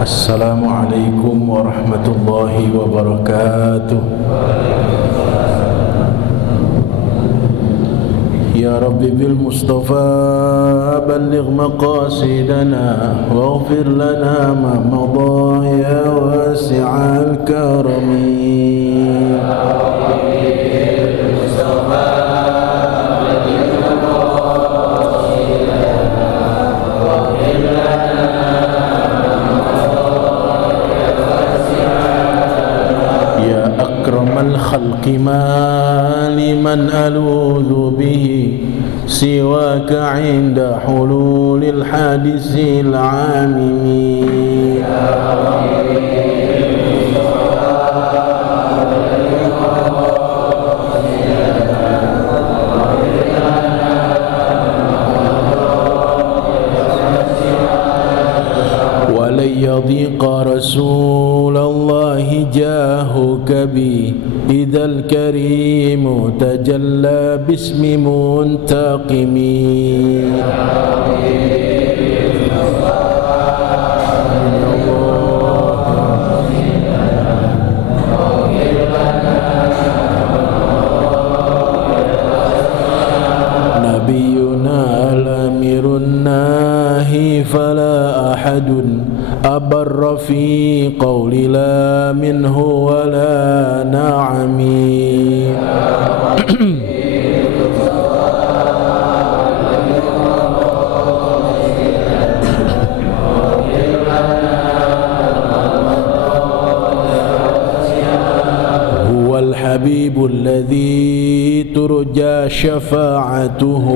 Assalamualaikum warahmatullahi wabarakatuh. Ya Rabbi bil Mustafa balligh maqasidana waghfir lana ma madha ya wasi'al karami. الخلق ما لمن ألوذ به سواك عند حلول الحادث العامم ولن يضيق رسول الله جاهك بي إذا الكريم تجلى باسم منتقم نبينا الأمير الناهي فلا أحد أبر في قول لا منه ولا نعمي هو الحبيب الذي ترجى شفاعته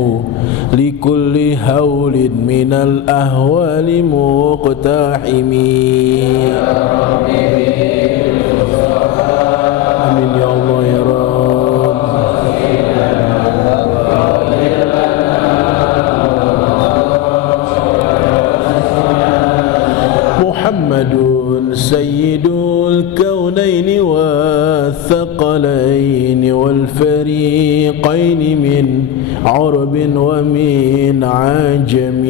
لكل هول من الأهوال مقتحم آمين يا الله يا رب محمد سيد الكونين والثقلين والفريقين من عرب ومن عجم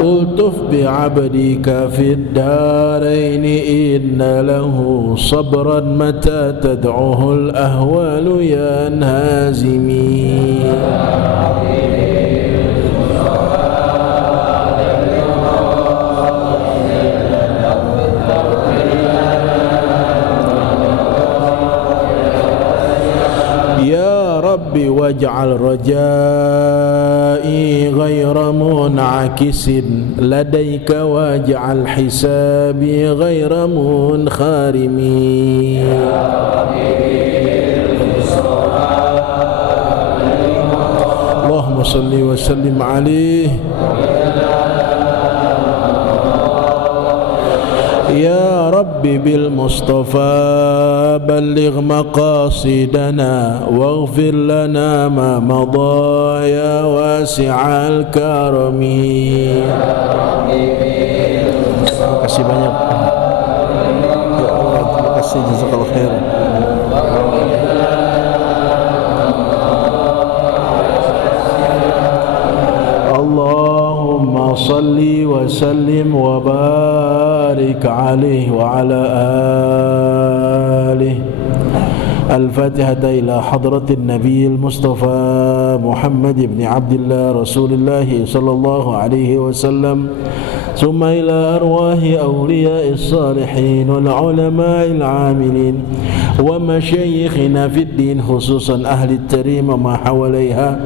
ألطف بعبدك في الدارين إن له صبرا متى تدعوه الأهوال ينهزمي واجعل رجائي غير منعكس لديك واجعل حسابي غير منخرم اللهم صل وسلم عليه يا رب بالمصطفى بلغ مقاصدنا واغفر لنا ما مضى يا واسع الكرم. Terima kasih banyak. Ya Allah, terima kasih, jazakallahu khair. Allahumma salli wa sallim wa barik عليه وعلى آله. الفاتحة إلى حضرة النبي المصطفى محمد بن عبد الله رسول الله صلى الله عليه وسلم ثم إلى أرواح أولياء الصالحين والعلماء العاملين ومشايخنا في الدين خصوصا أهل التريم وما حواليها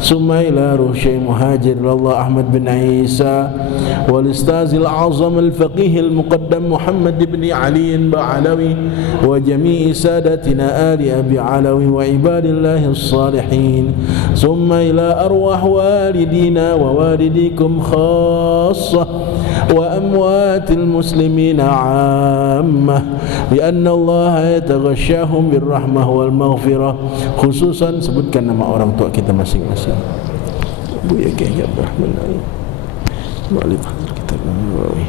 ثم إلى روح شيخ مهاجر الله أحمد بن عيسى والأستاذ الأعظم الفقيه المقدم محمد بن علي بعلوي وجميع سادتنا آل أبي علوي وعباد الله الصالحين ثم إلى أرواح والدينا ووالديكم خاصة وأموات المسلمين عامة لأن الله يتغشاهم بالرحمة والمغفرة خصوصا sebutkan nama orang tua kita masing-masing. Buya Kiai Abdurrahman Mu'allim Kitab Nawawi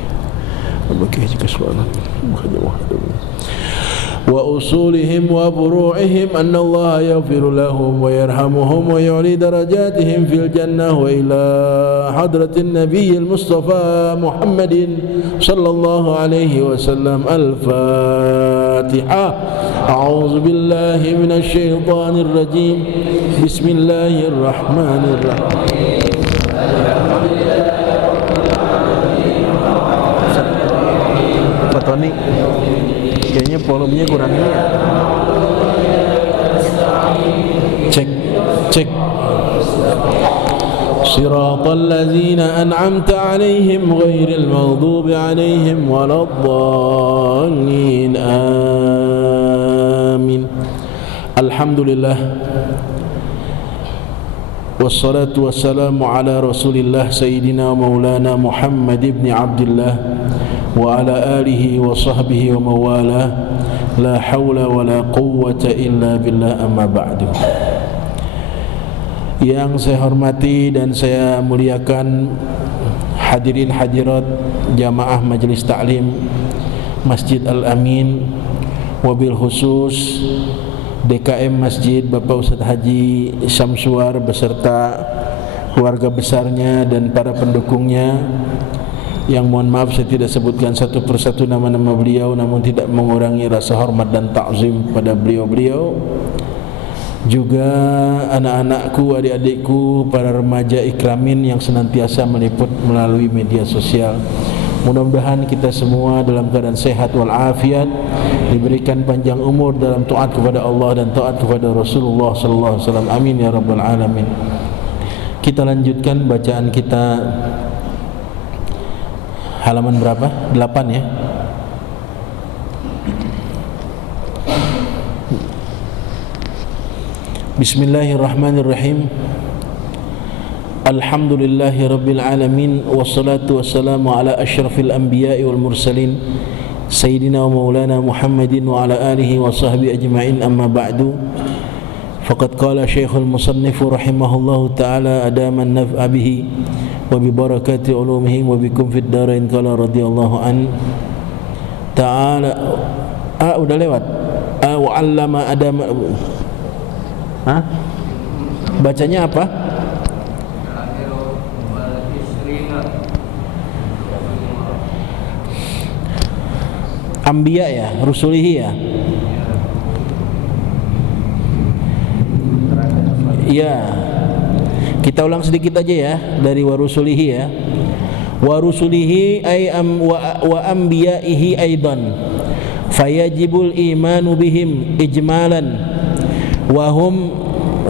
وأصولهم وفروعهم أن الله يغفر لهم ويرحمهم ويعلي درجاتهم في الجنة وإلى حضرة النبي المصطفى محمد صلى الله عليه وسلم. الفاتحة. أعوذ بالله من الشيطان الرجيم. بسم الله الرحمن الرحيم. Pak Tony, kayaknya volumenya kurang ini ya. Cek. Siratal ladzina an'amta 'alaihim ghairil maghdubi 'alaihim waladdallin. Amin. Alhamdulillah. Wassalatu wassalamu ala Rasulillah Sayyidina Maulana Muhammad ibn Abdullah wa ala alihi wa sahbihi wa mawalah. La hawla wa la quwwata illa billah, amma ba'du. Yang saya hormati dan saya muliakan hadirin hadirat jamaah Majelis Ta'lim Masjid Al-Amin, wabil khusus DKM Masjid Bapak Ustadz Haji Syamsuar beserta keluarga besarnya dan para pendukungnya, yang mohon maaf saya tidak sebutkan satu persatu nama-nama beliau, namun tidak mengurangi rasa hormat dan ta'zim pada beliau-beliau. Juga anak-anakku, adik-adikku, para remaja ikramin yang senantiasa meliput melalui media sosial. Mudah-mudahan kita semua dalam keadaan sehat walafiat, diberikan panjang umur dalam taat kepada Allah dan taat kepada Rasulullah sallallahu alaihi wasallam. Amin ya rabbal alamin. Kita lanjutkan bacaan kita. Halaman berapa? 8 ya. Bismillahirrahmanirrahim. Alhamdulillahi rabbil alamin, wassalatu wassalamu ala asyrafil anbiya'i wal mursalin sayyidina wa maulana Muhammadin wa ala alihi wa sahbihi ajma'in, amma ba'du. Faqad qala Syekhul Musannif rahimahullahu ta'ala adaman naf'a bihi wa bi barakati ulumihi wa bikum fid darain, qala radhiyallahu an ta'ala. Udah lewat. Wa 'allama adama. Bacanya apa? Anbiya ya, rusulihi ya. Ya. Kita ulang sedikit aja ya dari warusulihi ya. Warusulihi ay wa anbiyaihi aidan. Fayajibul imanu bihim ijmalan wa hum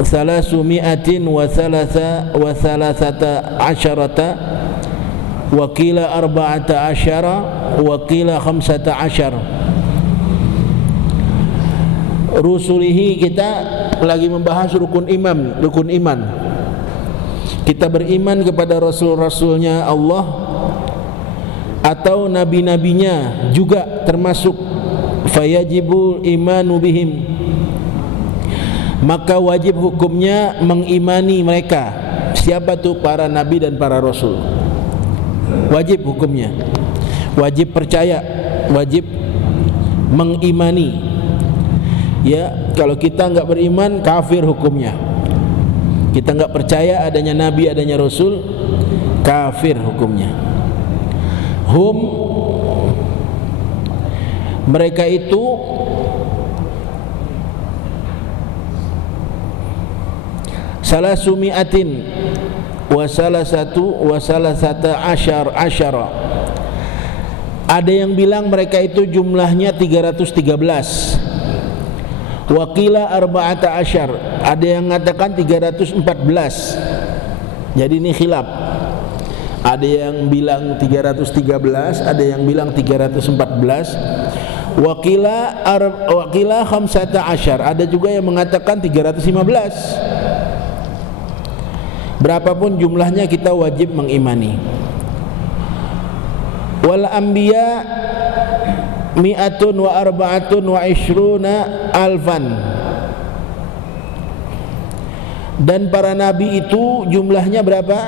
313 wa qila 14 wa qila 15. Rusulihi, kita lagi membahas rukun iman. Kita beriman kepada rasul-rasulnya Allah atau nabi-nabinya juga termasuk. Fayajibul imanu bihim, maka wajib hukumnya mengimani mereka. Siapa tuh? Para nabi dan para rasul. Wajib hukumnya, wajib percaya, wajib mengimani. Ya, kalau kita enggak beriman, kafir hukumnya. Kita enggak percaya adanya nabi, adanya rasul, kafir hukumnya. Mereka itu salasumiatin wa salasata asyara. Ada yang bilang mereka itu jumlahnya 313. Waqila arba'ata asyar. Ada yang mengatakan 314. Jadi ini khilaf. Ada yang bilang 313, ada yang bilang 314. Waqila khamsata asyar. Ada juga yang mengatakan 315. Berapapun jumlahnya kita wajib mengimani. Wal anbiya mi'atun wa arba'atun wa ishruna alfan. Dan para nabi itu jumlahnya berapa?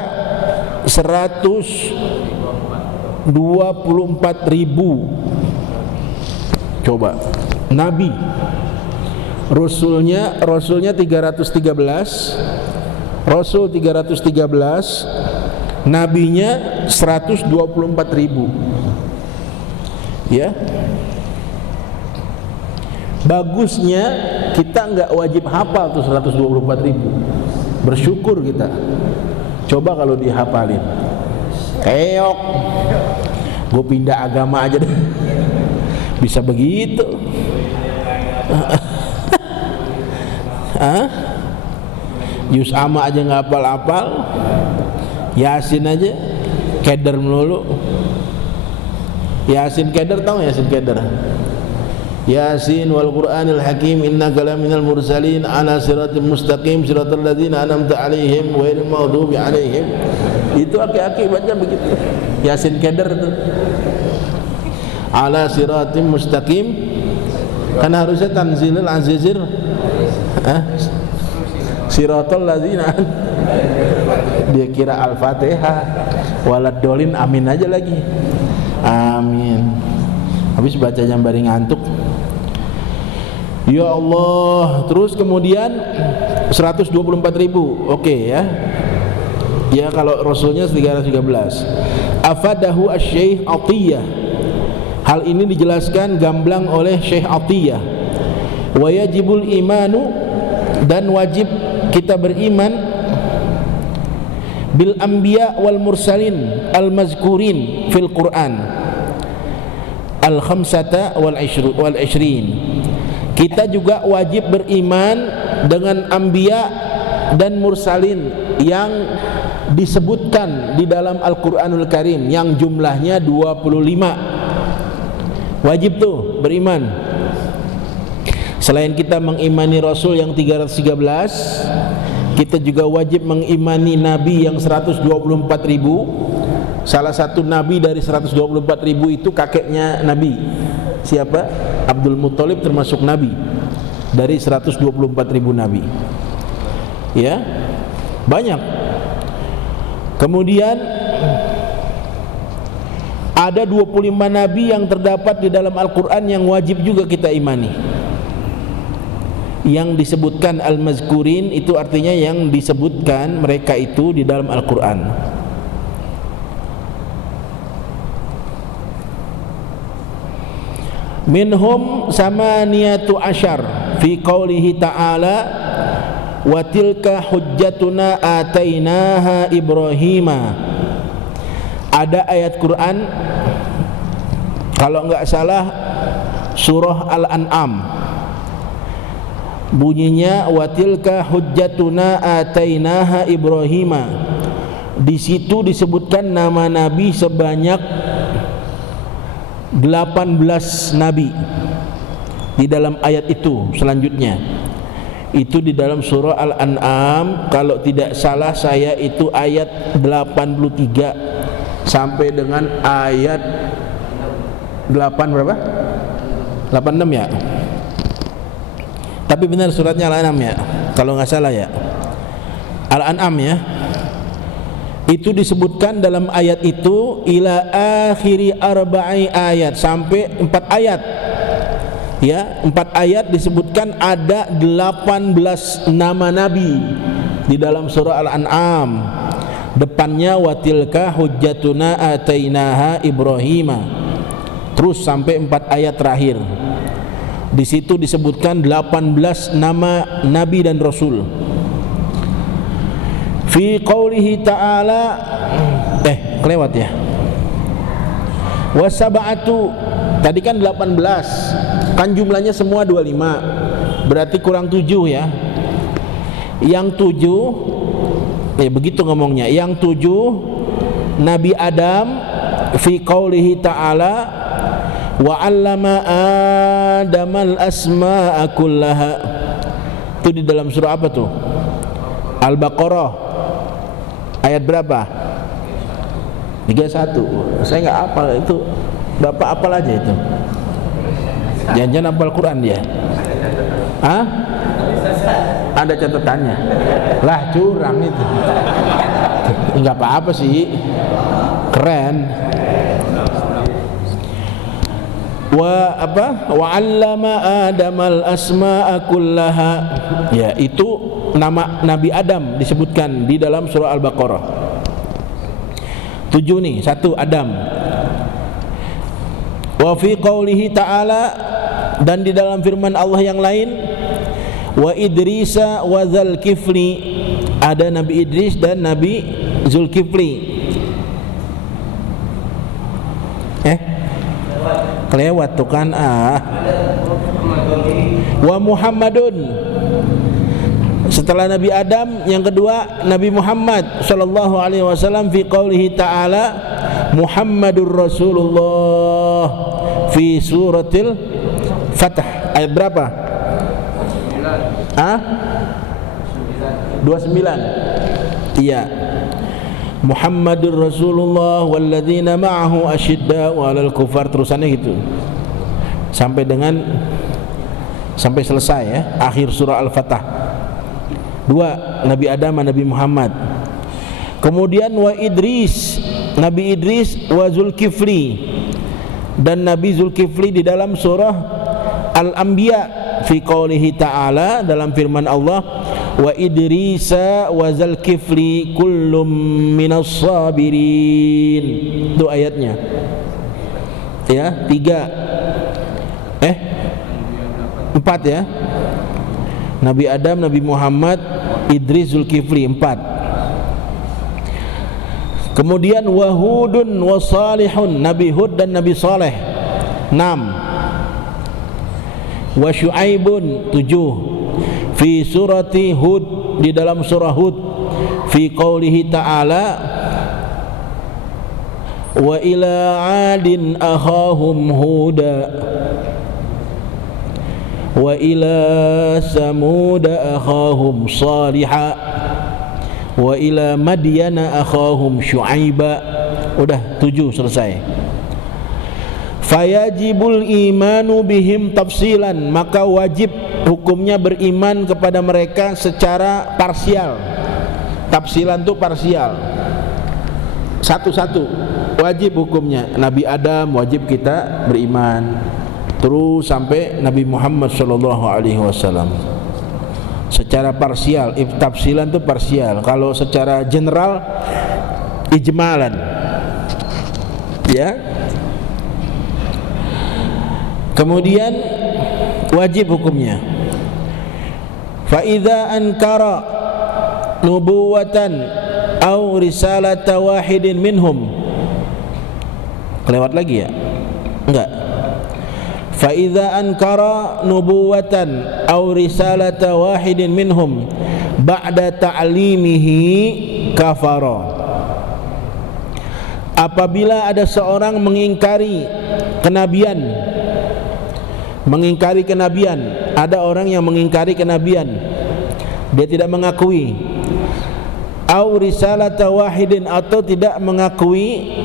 124 24.000 coba nabi, rasulnya 313, rasul 313, nabinya 124.000 ya. Bagusnya kita nggak wajib hafal tuh 124.000, bersyukur kita. Coba kalau dihafalin, keok, gue pindah agama aja deh. Bisa begitu. Yus ama aja nggak hafal-hafal, Yasin aja keder melulu. Yasin keder, tau Yasin keder? Yasin wal Qur'anil Hakim innaka laminal mursalin ala siratim mustaqim siratal ladzina an'amta 'alaihim ghairil maghdubi 'alaihim. Itu aki-aki baca begitu. Yasin keder itu. Ala siratim mustaqim, kan harusnya tanzilul azizir. Siratal ladzina, dia kira Al-Fatihah, walad dolin, amin aja lagi. Amin. Habis bacanya baring ngantuk. Ya Allah. Terus kemudian 124.000. Oke ya. Ya kalau rasulnya 313. Afadahu asy-Syaikh Athiyah. Hal ini dijelaskan gamblang oleh Syekh Athiyah. Wa yajibul imanu, dan wajib kita beriman bil anbiya wal mursalin al mazkurin fil Quran al khamsata wal ishrin. Kita juga wajib beriman dengan anbiya dan mursalin yang disebutkan di dalam Al-Qur'anul Karim yang jumlahnya 25. Wajib tuh beriman. Selain kita mengimani Rasul yang 313, kita juga wajib mengimani Nabi yang 124.000. Salah satu Nabi dari 124.000 itu kakeknya Nabi. Siapa? Abdul Muthalib termasuk Nabi dari 124.000 Nabi. Ya, banyak. Kemudian ada 25 Nabi yang terdapat di dalam Al-Quran yang wajib juga kita imani. Yang disebutkan al-mazkurin itu artinya yang disebutkan mereka itu di dalam Al-Quran. Minhum samaniyatu asyar fi qaulihi ta'ala wa tilka hujjatuna atainaha Ibrahima. Ada ayat Quran, kalau enggak salah surah Al-An'am, bunyinya wa tilka hujjatuna atainaha Ibrahima. Di situ disebutkan nama nabi sebanyak 18 nabi di dalam ayat itu. Selanjutnya itu di dalam surah Al-An'am, kalau tidak salah saya itu ayat 83 sampai dengan ayat 8 berapa? 86 ya. Tapi benar suratnya Al-An'am ya, kalau nggak salah ya, Al-An'am ya. Itu disebutkan dalam ayat itu ila akhiri arba'i ayat, sampai 4 ayat ya, 4 ayat disebutkan ada 18 nama nabi di dalam surah Al-An'am. Depannya watilka hujjatuna atainaha Ibrahima, terus sampai 4 ayat terakhir. Di situ disebutkan 18 nama nabi dan rasul. Fi qaulihi ta'ala, kelewat ya. Wasaba'atu, tadi kan 18, kan jumlahnya semua 25, berarti kurang 7 ya. Yang 7, begitu ngomongnya. Yang 7 Nabi Adam, fi qaulihi ta'ala wa 'allama Adamal asma'a kullaha. Itu di dalam surah apa tuh? Al-Baqarah ayat berapa? 31. Saya nggak hafal itu. Bapak hafal aja itu. Jangan-jangan hafal Quran dia. Hah? Ada catatannya. Lah curang itu. Nggak apa-apa sih. Keren. wa 'allama Adamal asma'a kullaha. Ya, itu nama Nabi Adam disebutkan di dalam surah Al-Baqarah. 7 nih, 1 Adam. Wa fi qaulihi ta'ala, dan di dalam firman Allah yang lain, wa Idrisa wa Dzulkifli, ada Nabi Idris dan Nabi Zulkifli. Kelewat tuh kan. Wa Muhammadun, setelah Nabi Adam yang kedua Nabi Muhammad sallallahu alaihi wasallam fi qaulihi ta'ala Muhammadur Rasulullah fi suratil Fatah. Ayat berapa? 29. Iya. Muhammadur Rasulullah walladzina ma'ahu asyidda'u 'alal kufar, terusannya gitu. Sampai selesai ya, akhir surah Al-Fatah. 2 Nabi Adam dan Nabi Muhammad. Kemudian wa Idris, Nabi Idris, wa Zulkifli, dan Nabi Zulkifli di dalam surah Al-Anbiya fi qaulihi ta'ala, dalam firman Allah, wa Idrisa wa Zulkifli kullum minas sabirin. Itu ayatnya. Ya, 4 ya. Nabi Adam, Nabi Muhammad, Idris, Zulkifli, 4. Kemudian wa Hudun wa Salihun, Nabi Hud dan Nabi Saleh, 6. Wa Syu'aibun, 7. Fi surati Hud, di dalam surah Hud, fi qaulihi ta'ala wa ila 'adin akhahum huda wa ila samud akhahum salihah wa ila madyana akhahum syu'aiba. Udah 7 selesai. Fayajibul imanu bihim tafsilan, maka wajib hukumnya beriman kepada mereka secara parsial. Tafsilan itu parsial, satu-satu wajib hukumnya. Nabi Adam wajib kita beriman, terus sampai Nabi Muhammad sallallahu alaihi wasallam secara parsial. Tafsilan itu parsial, kalau secara general ijmalan. Ya. Kemudian wajib hukumnya. Fa idza ankara nubuwatan aw risalata wahidin minhum. Kelewat lagi ya? Enggak. Fa idza ankara nubuwatan aw risalata wahidin minhum ba'da ta'limihi kafara. Apabila ada seorang mengingkari kenabian, ada orang yang mengingkari kenabian, dia tidak mengakui, au risalata wahidin, atau tidak mengakui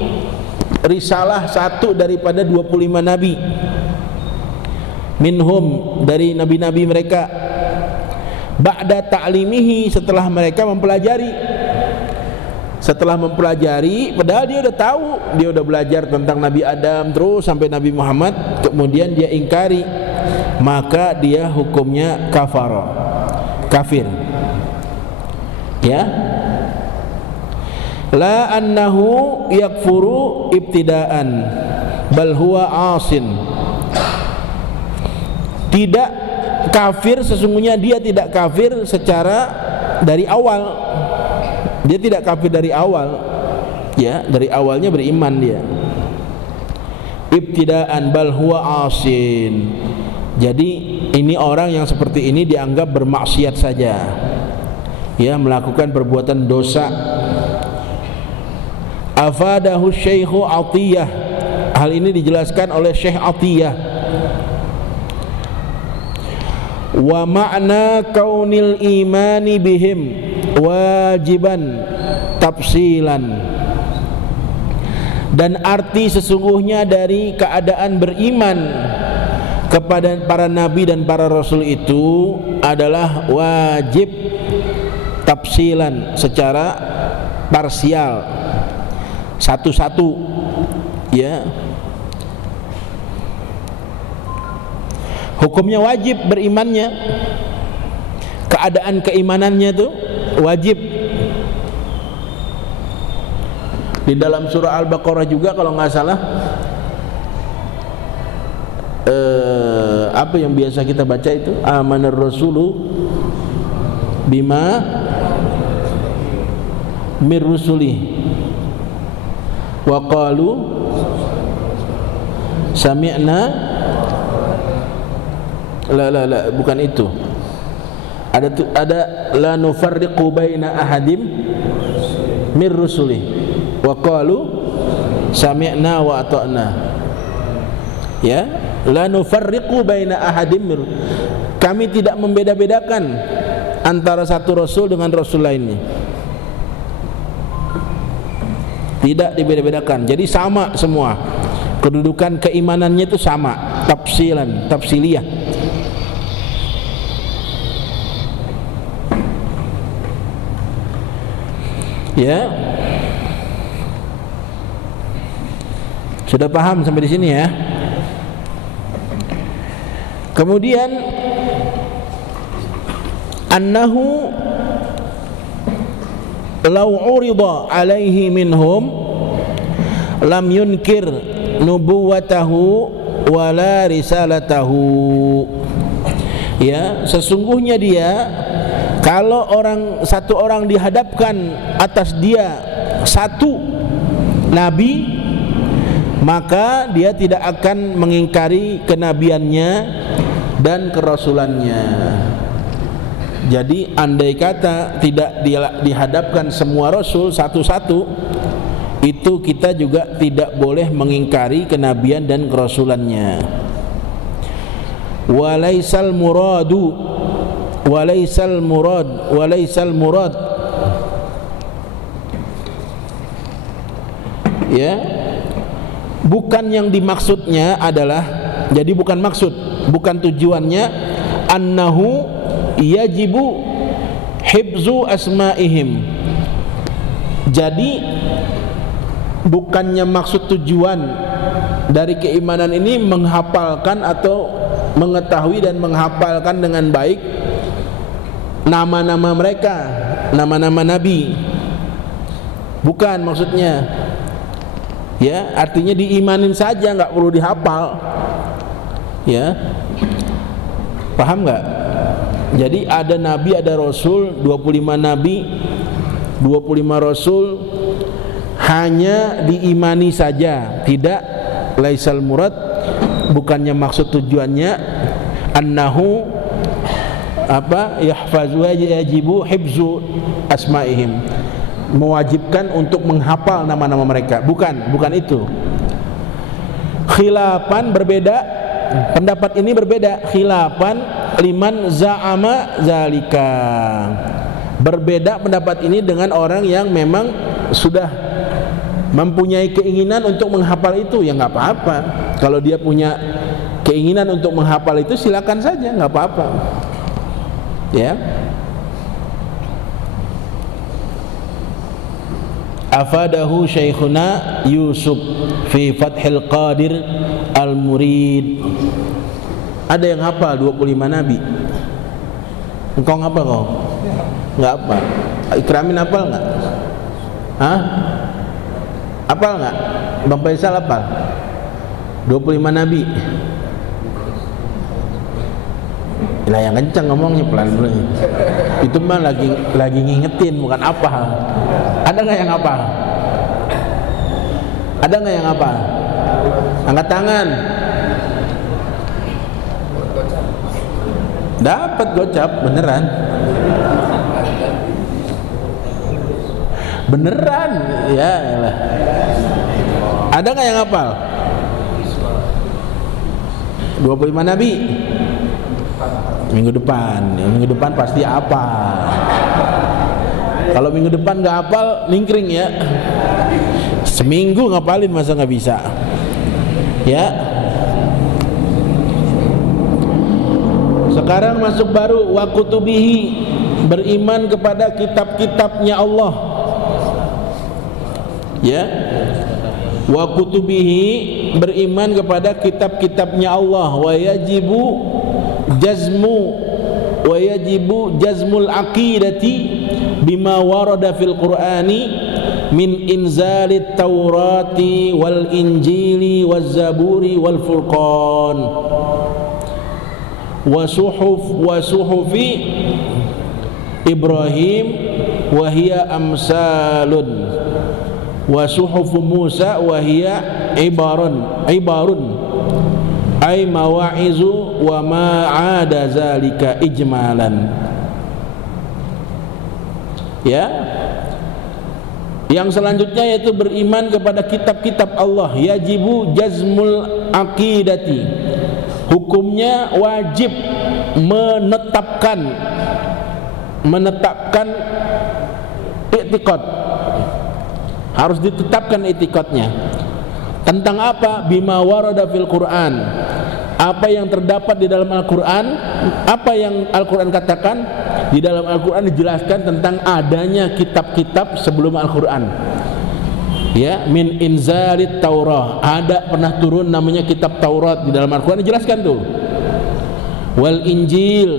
risalah satu daripada 25 nabi, minhum, dari nabi-nabi mereka, ba'da ta'limihi, setelah mereka mempelajari. Setelah mempelajari, padahal dia udah tahu, dia udah belajar tentang Nabi Adam terus sampai Nabi Muhammad, kemudian dia ingkari, maka dia hukumnya kafir. Ya. La annahu yakfuru ibtidaan bal huwa asin. Tidak kafir, sesungguhnya dia tidak kafir secara dari awal. Dia tidak kafir dari awal, ya, dari awalnya beriman dia. Ibtidaan bal huwa asin. Jadi ini orang yang seperti ini dianggap bermaksiat saja, ya, melakukan perbuatan dosa. Afadahu Syekhu Atiyah, hal ini dijelaskan oleh Syekh Atiyah. Wa ma'na kaunil imani bihim wajiban tafsilan, dan arti sesungguhnya dari keadaan beriman kepada para nabi dan para rasul itu adalah wajib tafsilan, secara parsial, satu-satu, ya. Hukumnya wajib berimannya, keadaan keimanannya itu wajib. Di dalam surah Al-Baqarah juga kalau nggak salah, apa yang biasa kita baca itu, amanar rasulu bima mir rusuli wa qalu sami'na. La, bukan itu. Ada la nufarriqu baina ahadim mir rusuli wa qalu sami'na wa ata'na. Ya, la nufarriqu baina ahadim mir, kami tidak membeda-bedakan antara satu rasul dengan rasul lainnya, tidak dibeda-bedakan. Jadi sama semua, kedudukan keimanannya itu sama, tafsiliyah. Ya, sudah paham sampai di sini ya. Kemudian annahu law urida alaihi minhum lam yunkir nubuwatahu wala risalatahu. Ya, sesungguhnya dia, kalau satu orang dihadapkan atas dia satu nabi, maka dia tidak akan mengingkari kenabiannya dan kerasulannya. Jadi andai kata tidak dihadapkan semua rasul satu-satu, itu kita juga tidak boleh mengingkari kenabian dan kerasulannya. Walaisal murad ya, bukan yang dimaksudnya adalah, jadi bukan maksud, bukan tujuannya annahu yajibu hibzu asma'ihim. Jadi bukannya maksud tujuan dari keimanan ini menghafalkan atau mengetahui dan menghafalkan dengan baik nama-nama mereka, nama-nama nabi. Bukan maksudnya. Ya, artinya diimanin saja, nggak perlu dihafal. Ya, paham nggak? Jadi ada nabi, ada rasul, 25 nabi, 25 rasul, hanya diimani saja, tidak laisal murad, bukannya maksud tujuannya annahu yajibu hibzu asma'ihim, mewajibkan untuk menghafal nama-nama mereka. Bukan itu. Khilafan berbeda, pendapat ini berbeda. Khilafan liman za'ama zalika, berbeda pendapat ini dengan orang yang memang sudah mempunyai keinginan untuk menghafal itu. Ya nggak apa-apa, kalau dia punya keinginan untuk menghafal itu silakan saja, nggak apa-apa. Ya, afadahu Syekhuna Yusuf fi Fathil Qadir Al-Murid. Ada yang hafal 25 nabi? Engkau ngapal kau? Enggak apa. Ikramin hafal enggak? Hah? Hafal enggak? Bang Faisal hafal 25 nabi? Lah yang kencang ngomongnya, pelan dulu. Itu mah lagi ngingetin, bukan apa. Ada nggak yang apa? Ada nggak yang apa? Angkat tangan. Dapat gocap beneran. Beneran ya lah. Ada nggak yang hafal? 25 nabi. Minggu depan pasti apa? Kalau minggu depan nggak hafal, ningkring ya. Seminggu ngapalin masa nggak bisa? Ya. Sekarang masuk baru wa kutubihi, beriman kepada kitab-kitabnya Allah. Ya. Wa kutubihi, beriman kepada kitab-kitabnya Allah. Wa yajibu jazmu wa yajibu jazmul aqidati bima warada fil Qur'ani min inzalit Taurati wal Injili waz Zaburi wal Furqan wa suhufi Ibrahim wa hiya amsalun wa suhufu Musa wa hiya ibarun ay mawa'izu wa ma'ada zalika ijmalan. Ya, yang selanjutnya yaitu beriman kepada kitab-kitab Allah. Yajibu jazmul aqidati, hukumnya wajib menetapkan i'tiqad, harus ditetapkan i'tiqadnya. Tentang apa? Bima warada fil Quran, apa yang terdapat di dalam Al-Quran. Apa yang Al-Quran katakan? Di dalam Al-Quran dijelaskan tentang adanya kitab-kitab sebelum Al-Quran. Ya, min inzalit Taurah, ada pernah turun namanya kitab Taurat di dalam Al-Quran, dijelaskan tuh. Wal Injil,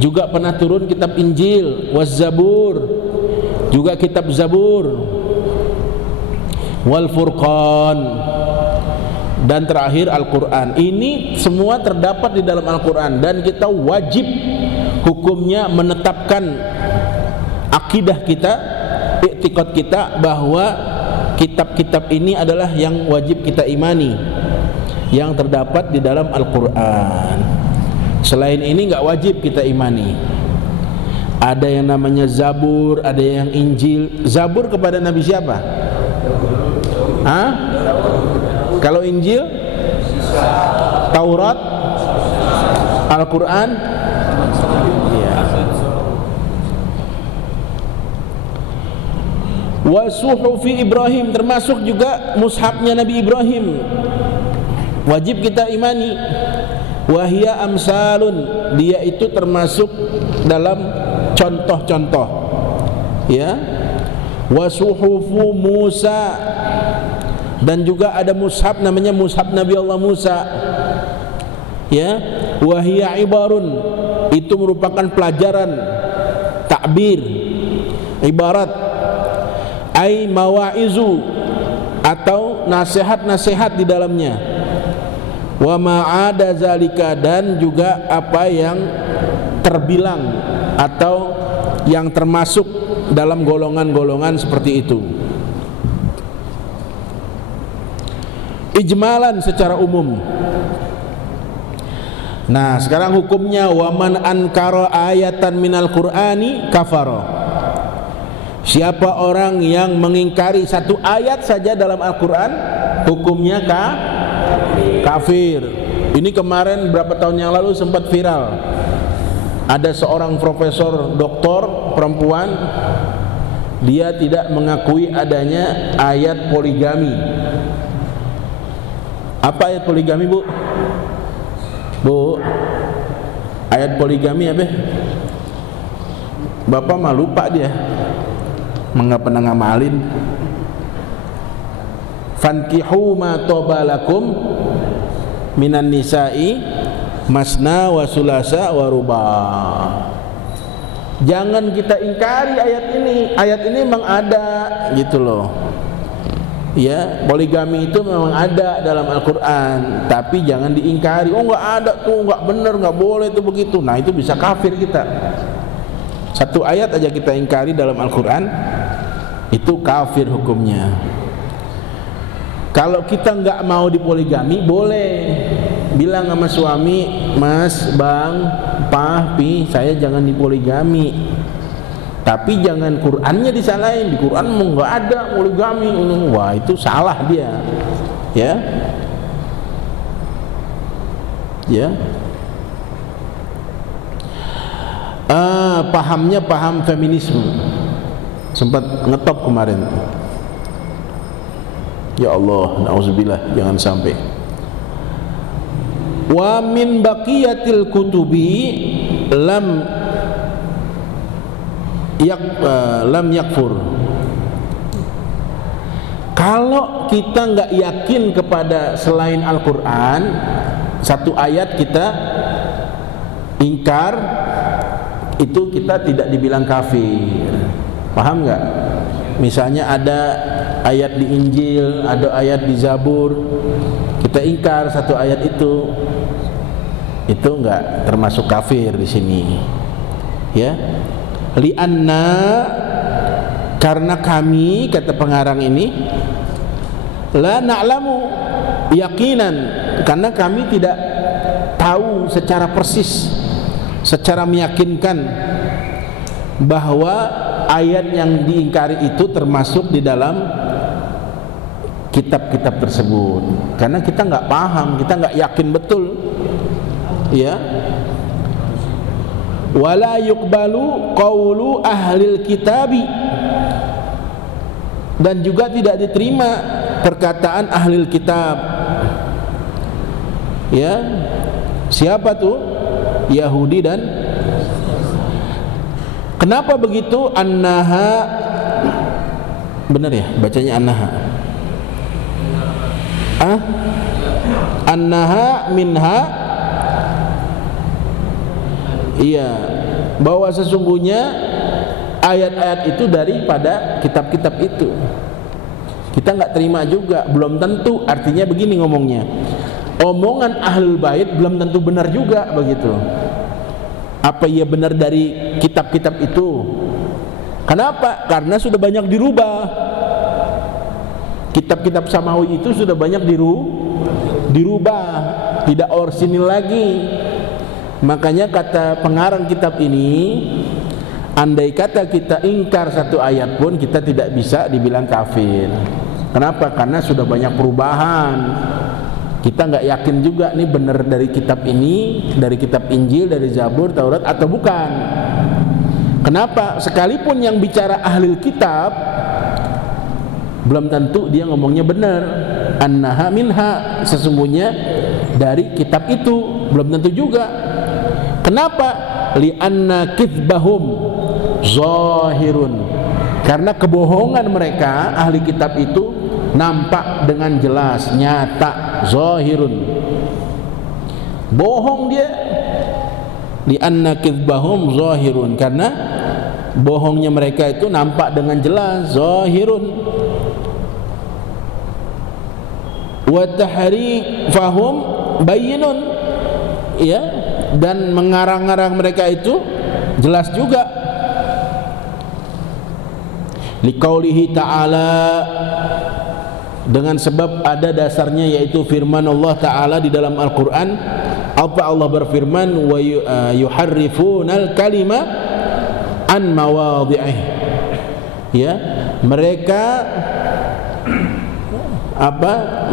juga pernah turun kitab Injil. Waz Zabur, juga kitab Zabur. Wal Furqan, dan terakhir Al-Quran. Ini semua terdapat di dalam Al-Quran, dan kita wajib hukumnya menetapkan akidah kita, i'tiqad kita, bahwa kitab-kitab ini adalah yang wajib kita imani, yang terdapat di dalam Al-Quran. Selain ini nggak wajib kita imani. Ada yang namanya Zabur, ada yang Injil. Zabur kepada Nabi siapa? Hah? Kalau Injil, Taurat, Al-Quran, ya. Wa suhufi Ibrahim, termasuk juga mushafnya Nabi Ibrahim, wajib kita imani. Wahia amsalun, dia itu termasuk dalam contoh-contoh. Ya. Wa suhufu Musa, dan juga ada mushaf namanya mushaf Nabi Allah Musa. Ya, wahia ibarun, itu merupakan pelajaran, takbir, ibarat, ai mawaizu, atau nasihat-nasihat di dalamnya. Wa ma'ada zalika, dan juga apa yang terbilang atau yang termasuk dalam golongan-golongan seperti itu. Ijmalan, secara umum. Nah, sekarang hukumnya, waman ankara ayatan minal Qur'ani kafara. Siapa orang yang mengingkari satu ayat saja dalam Al-Quran, hukumnya kafir. Ini kemarin berapa tahun yang lalu sempat viral. Ada seorang profesor doktor perempuan, dia tidak mengakui adanya ayat poligami. Apa ayat poligami, Bu? Bu, ayat poligami apa? Bapak mah lupa dia, mengapa pernah ngamalin. Fankihu ma tobalakum minan nisa'i masna wa sulasa wa rubah. Jangan kita ingkari ayat ini. Ayat ini memang ada, gitu loh. Ya, poligami itu memang ada dalam Al-Quran, tapi jangan diingkari. Oh, nggak ada tuh, nggak benar, nggak boleh itu begitu. Nah, itu bisa kafir kita. Satu ayat aja kita ingkari dalam Al-Quran, itu kafir hukumnya. Kalau kita nggak mau dipoligami, boleh bilang sama suami, Mas, Bang, Pak, Pi, saya jangan dipoligami. Tapi jangan Qurannya disalahin. Di Quran mau nggak ada poligami. Wah, itu salah dia. Ya, ya. Pahamnya paham feminisme. Sempat ngetop kemarin. Ya Allah, nauzubillah, jangan sampai. Wa min baqiyatil kutubi lam yakfur. Kalau kita nggak yakin kepada selain Al-Quran, satu ayat kita ingkar itu kita tidak dibilang kafir. Paham nggak? Misalnya ada ayat di Injil, ada ayat di Zabur, kita ingkar satu ayat itu enggak termasuk kafir di sini. Ya. Lianna, karena kami, kata pengarang ini, la na'lamu yaqinan, karena kami tidak tahu secara persis, secara meyakinkan bahwa ayat yang diingkari itu termasuk di dalam kitab-kitab tersebut, karena kita nggak paham, kita nggak yakin betul, ya. Wala yuqbalu qaulu ahlil kitabi, dan juga tidak diterima perkataan ahlil kitab, ya. Siapa tuh? Yahudi dan kenapa begitu? Annaha, benar ya bacanya annaha? Annaha minha, iya, bahwa sesungguhnya ayat-ayat itu daripada kitab-kitab itu. Kita nggak terima juga, belum tentu. Artinya begini ngomongnya, omongan ahlul bait belum tentu benar juga begitu. Apa ia benar dari kitab-kitab itu? Kenapa? Karena sudah banyak dirubah. Kitab-kitab samawi itu sudah banyak dirubah, tidak orisinil lagi. Makanya kata pengarang kitab ini, andai kata kita ingkar satu ayat pun kita tidak bisa dibilang kafir. Kenapa? Karena sudah banyak perubahan. Kita nggak yakin juga nih benar dari kitab ini, dari kitab Injil, dari Zabur, Taurat atau bukan. Kenapa? Sekalipun yang bicara ahli kitab, belum tentu dia ngomongnya benar. Annaha minha, sesungguhnya dari kitab itu, belum tentu juga. Kenapa? Li'anna kitsbahum zahirun, karena kebohongan mereka ahli kitab itu nampak dengan jelas, nyata, zahirun, bohong dia. Li'anna kitsbahum zahirun, karena bohongnya mereka itu nampak dengan jelas, zahirun. Wa tahrifahum bayyinun, ya, dan mengarang-arang mereka itu jelas juga. Liqaulihi ta'ala, dengan sebab ada dasarnya, yaitu firman Allah Ta'ala di dalam Al-Quran. Apa Allah berfirman? Wa yuharrifunal kalima an mawadhi'ih, ya, mereka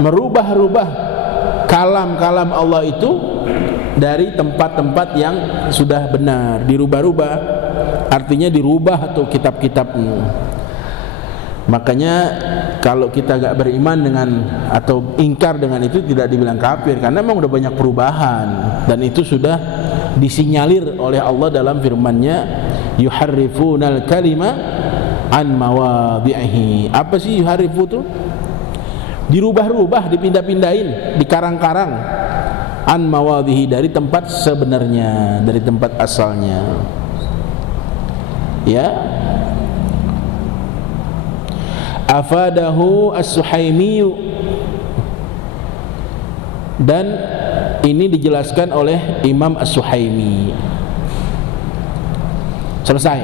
merubah-rubah kalam-kalam Allah itu dari tempat-tempat yang sudah benar, dirubah-rubah, artinya dirubah tuh kitab-kitabnya. Makanya kalau kita gak beriman dengan atau ingkar dengan itu tidak dibilang kafir, karena memang udah banyak perubahan, dan itu sudah disinyalir oleh Allah dalam firman-Nya, yuharrifunal kalima an mawadhi'ihi. Apa sih yuharrifu itu? Dirubah-rubah, dipindah-pindahin, dikarang-karang. An mawadhihi, dari tempat sebenarnya, dari tempat asalnya, ya. Afadahu as-Suhaimi, dan ini dijelaskan oleh Imam as-Suhaimi. Selesai.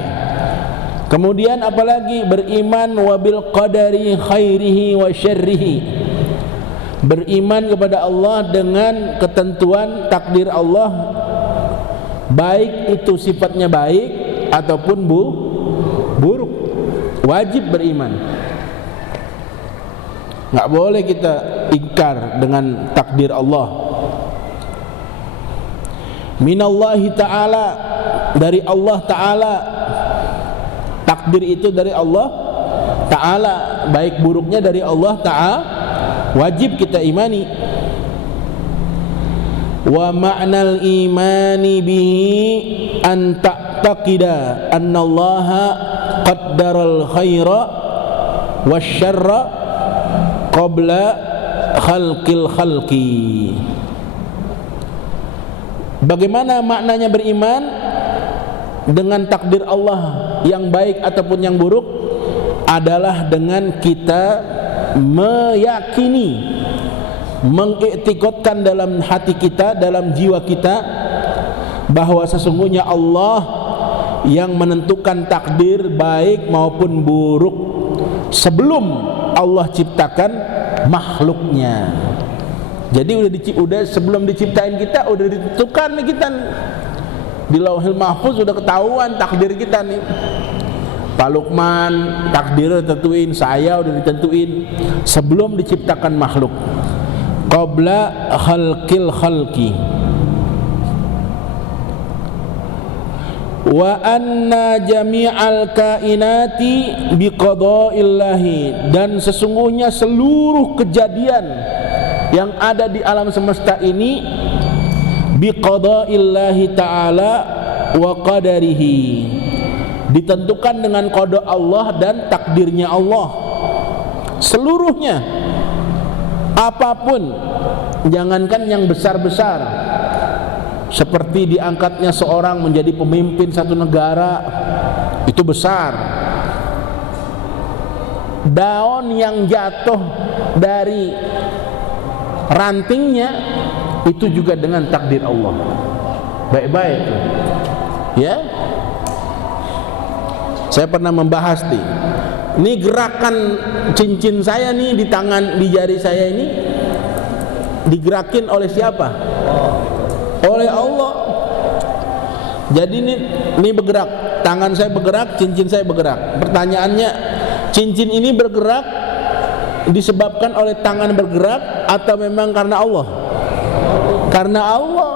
Kemudian apalagi? Beriman wabil qadari khairihi wa syarrihi, beriman kepada Allah dengan ketentuan takdir Allah, baik itu sifatnya baik ataupun buruk. Wajib beriman. Nggak boleh kita ingkar dengan takdir Allah. Minallahi ta'ala, dari Allah ta'ala, takdir itu dari Allah ta'ala, baik buruknya dari Allah ta'ala, wajib kita imani. Wa ma'nal imani bihi an ta'taqida annallaha qaddaral khaira wasyarra qabla khalqil khalqi. Bagaimana maknanya beriman dengan takdir Allah yang baik ataupun yang buruk? Adalah dengan kita meyakini, mengiktikadkan dalam hati kita, dalam jiwa kita, bahwa sesungguhnya Allah yang menentukan takdir baik maupun buruk sebelum Allah ciptakan makhluknya. Jadi udah sebelum diciptain kita udah ditentukan nih kita di Lauhil Mahfuz, sudah ketahuan takdir kita nih. Pak Lukman takdir ditentuin, saya udah ditentuin sebelum diciptakan makhluk. Qabla khalqil khalqi. Wa anna jami'al kainati biqada'illahi, dan sesungguhnya seluruh kejadian yang ada di alam semesta ini biqada'illahi ta'ala wa qadarihi, ditentukan dengan qada Allah dan takdirnya Allah. Seluruhnya, apapun, jangankan yang besar-besar seperti diangkatnya seorang menjadi pemimpin satu negara, itu besar. Daun yang jatuh dari rantingnya itu juga dengan takdir Allah. Baik-baik ya. Saya pernah membahas nih, ini gerakan cincin saya nih di tangan, di jari saya ini digerakin oleh siapa? Oleh Allah. Jadi ini bergerak, tangan saya bergerak, cincin saya bergerak. Pertanyaannya, cincin ini bergerak disebabkan oleh tangan bergerak atau memang karena Allah? Karena Allah.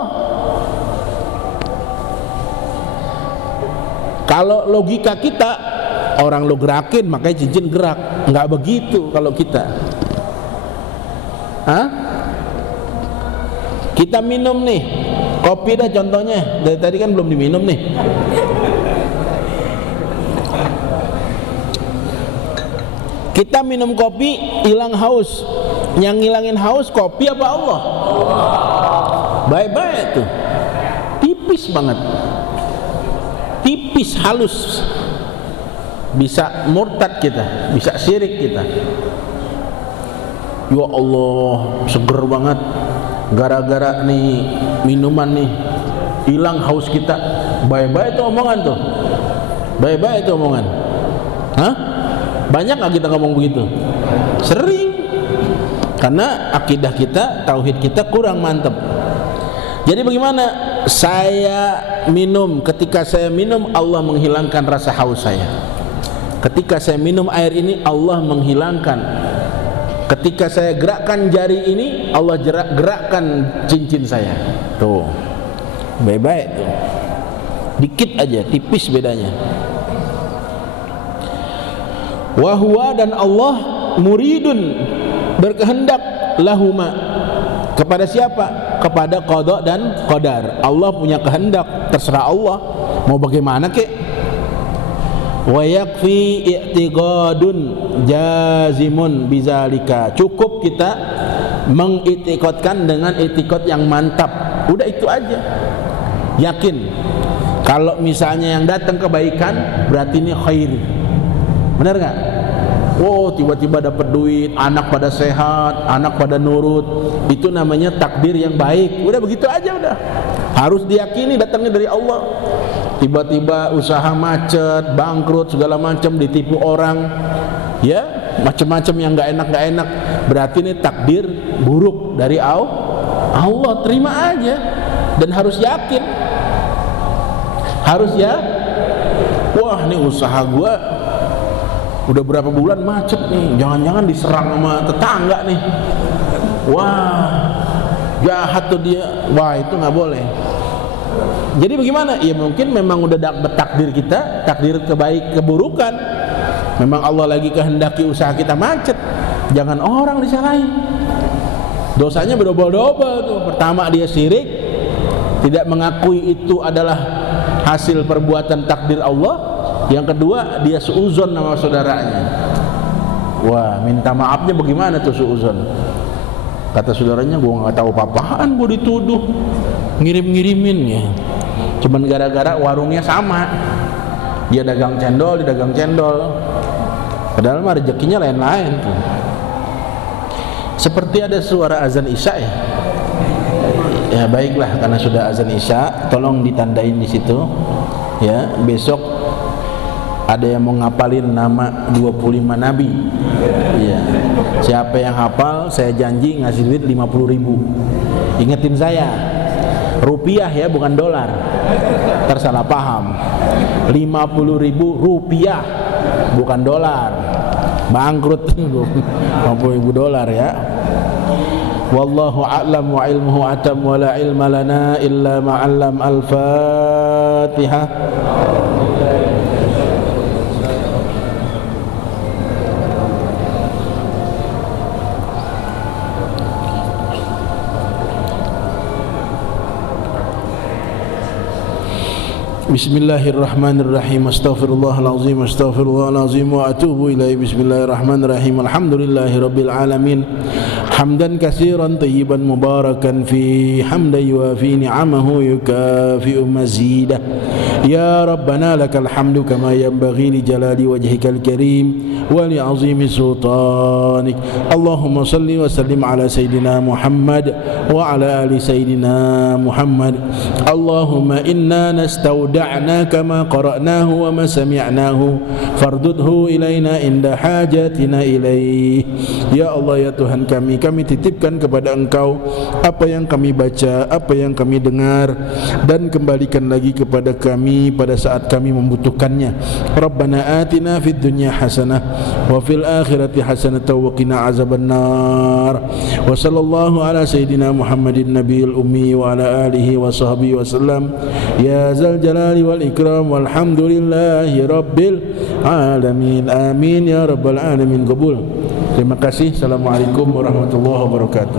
Kalau logika kita, orang lo gerakin makanya cincin gerak. Enggak begitu kalau kita. Hah? Kita minum nih kopi dah contohnya, dari tadi kan belum diminum nih. Kita minum kopi hilang haus, yang ngilangin haus kopi apa Allah? Baik-baik tuh, tipis banget, tipis halus, bisa murtad kita, bisa syirik kita. Ya Allah, seger banget. Gara-gara nih minuman nih hilang haus kita. Baik-baik itu omongan tuh, baik-baik itu omongan. Hah? Banyak gak kita ngomong begitu? Sering. Karena akidah kita, tauhid kita kurang mantap. Jadi bagaimana? Saya minum, ketika saya minum Allah menghilangkan rasa haus saya. Ketika saya minum air ini Allah menghilangkan. Ketika saya gerakkan jari ini Allah gerakkan cincin saya. Tuh, baik-baik tuh, dikit aja, tipis bedanya. Wahwa, dan Allah muridun, berkehendak, lahuma, kepada siapa? Kepada qada dan qadar. Allah punya kehendak, terserah Allah mau bagaimana kek. Wa yakfi i'tiqadun jazimun bizalika, cukup kita mengitikadkan dengan itikad yang mantap. Udah itu aja, yakin kalau misalnya yang datang kebaikan berarti ini khair. Benar nggak? Oh, tiba-tiba dapat duit, anak pada sehat, anak pada nurut, itu namanya takdir yang baik. Udah begitu aja, udah harus diyakini datangnya dari Allah. Tiba-tiba usaha macet, bangkrut, segala macam, ditipu orang, ya macam-macam yang nggak enak, berarti ini takdir buruk dari Allah. Terima aja dan harus yakin, harus ya. Wah, ini usaha gua udah berapa bulan macet nih, jangan-jangan diserang sama tetangga nih. Wah, jahat tuh dia. Wah, itu nggak boleh. Jadi bagaimana? Ya mungkin memang udah takdir kita, takdir kebaik keburukan. Memang Allah lagi kehendaki usaha kita macet. Jangan orang disalahin. Dosanya berdobel-dobel tuh. Pertama dia syirik, tidak mengakui itu adalah hasil perbuatan takdir Allah. Yang kedua dia suuzon sama saudaranya. Wah, minta maafnya bagaimana tuh suuzon? Kata saudaranya, gua nggak tahu apa-apaan, gua dituduh. ngirim-ngirimin ya. Cuman gara-gara warungnya sama, dia dagang cendol, dia dagang cendol, padahal mah rezekinya lain-lain tuh. Seperti ada suara azan isya ya. Ya baiklah, karena sudah azan isya, tolong ditandain di situ ya. Besok ada yang mau ngapalin nama 25 nabi ya. Siapa yang hafal, saya janji ngasih duit 50.000. Ingetin saya, rupiah ya, bukan dolar, tersalah paham. 50.000 rupiah, bukan dolar, bangkrut. 50.000 dolar ya. Wallahu a'lam wa ilmuhu atam wa la ilma lana illa ma'allam. Al-Fatihah. Bismillahirrahmanirrahim. Astaghfirullahalazim, astaghfirullahalazim wa atubu ilaihi. Bismillahirrahmanirrahim. Alhamdulillahirabbil alamin. Hamdan katsiran tayyiban mubarakan fi, hamdan yuafi ni'amahu yukafi'u mazidah. Ya Rabbana lakal hamdu kama yanbaghi li jalali wajhikal karim wa li 'azimi sultanik. Allahumma salli wa sallim ala sayidina Muhammad wa ala ali sayidina Muhammad. Allahumma inna nastawda'naka ma qara'nahu wa ma sami'nahu fardudhu ilaina inda hajatina ilaih. Ya Allah, ya Tuhan kami, kami titipkan kepada Engkau apa yang kami baca, apa yang kami dengar, dan kembalikan lagi kepada kami pada saat kami membutuhkannya. Rabbana atina fid dunya hasanah wa fil akhirati hasanah wa qina azabannar. Wa sallallahu ala sayidina Muhammadin nabiyil ummi wa ala alihi wa sahbihi wasallam. Ya zal jalali wal ikram walhamdulillahi rabbil alamin. Amin ya rabbal alamin. Qabul. Terima kasih. Assalamualaikum warahmatullahi wabarakatuh.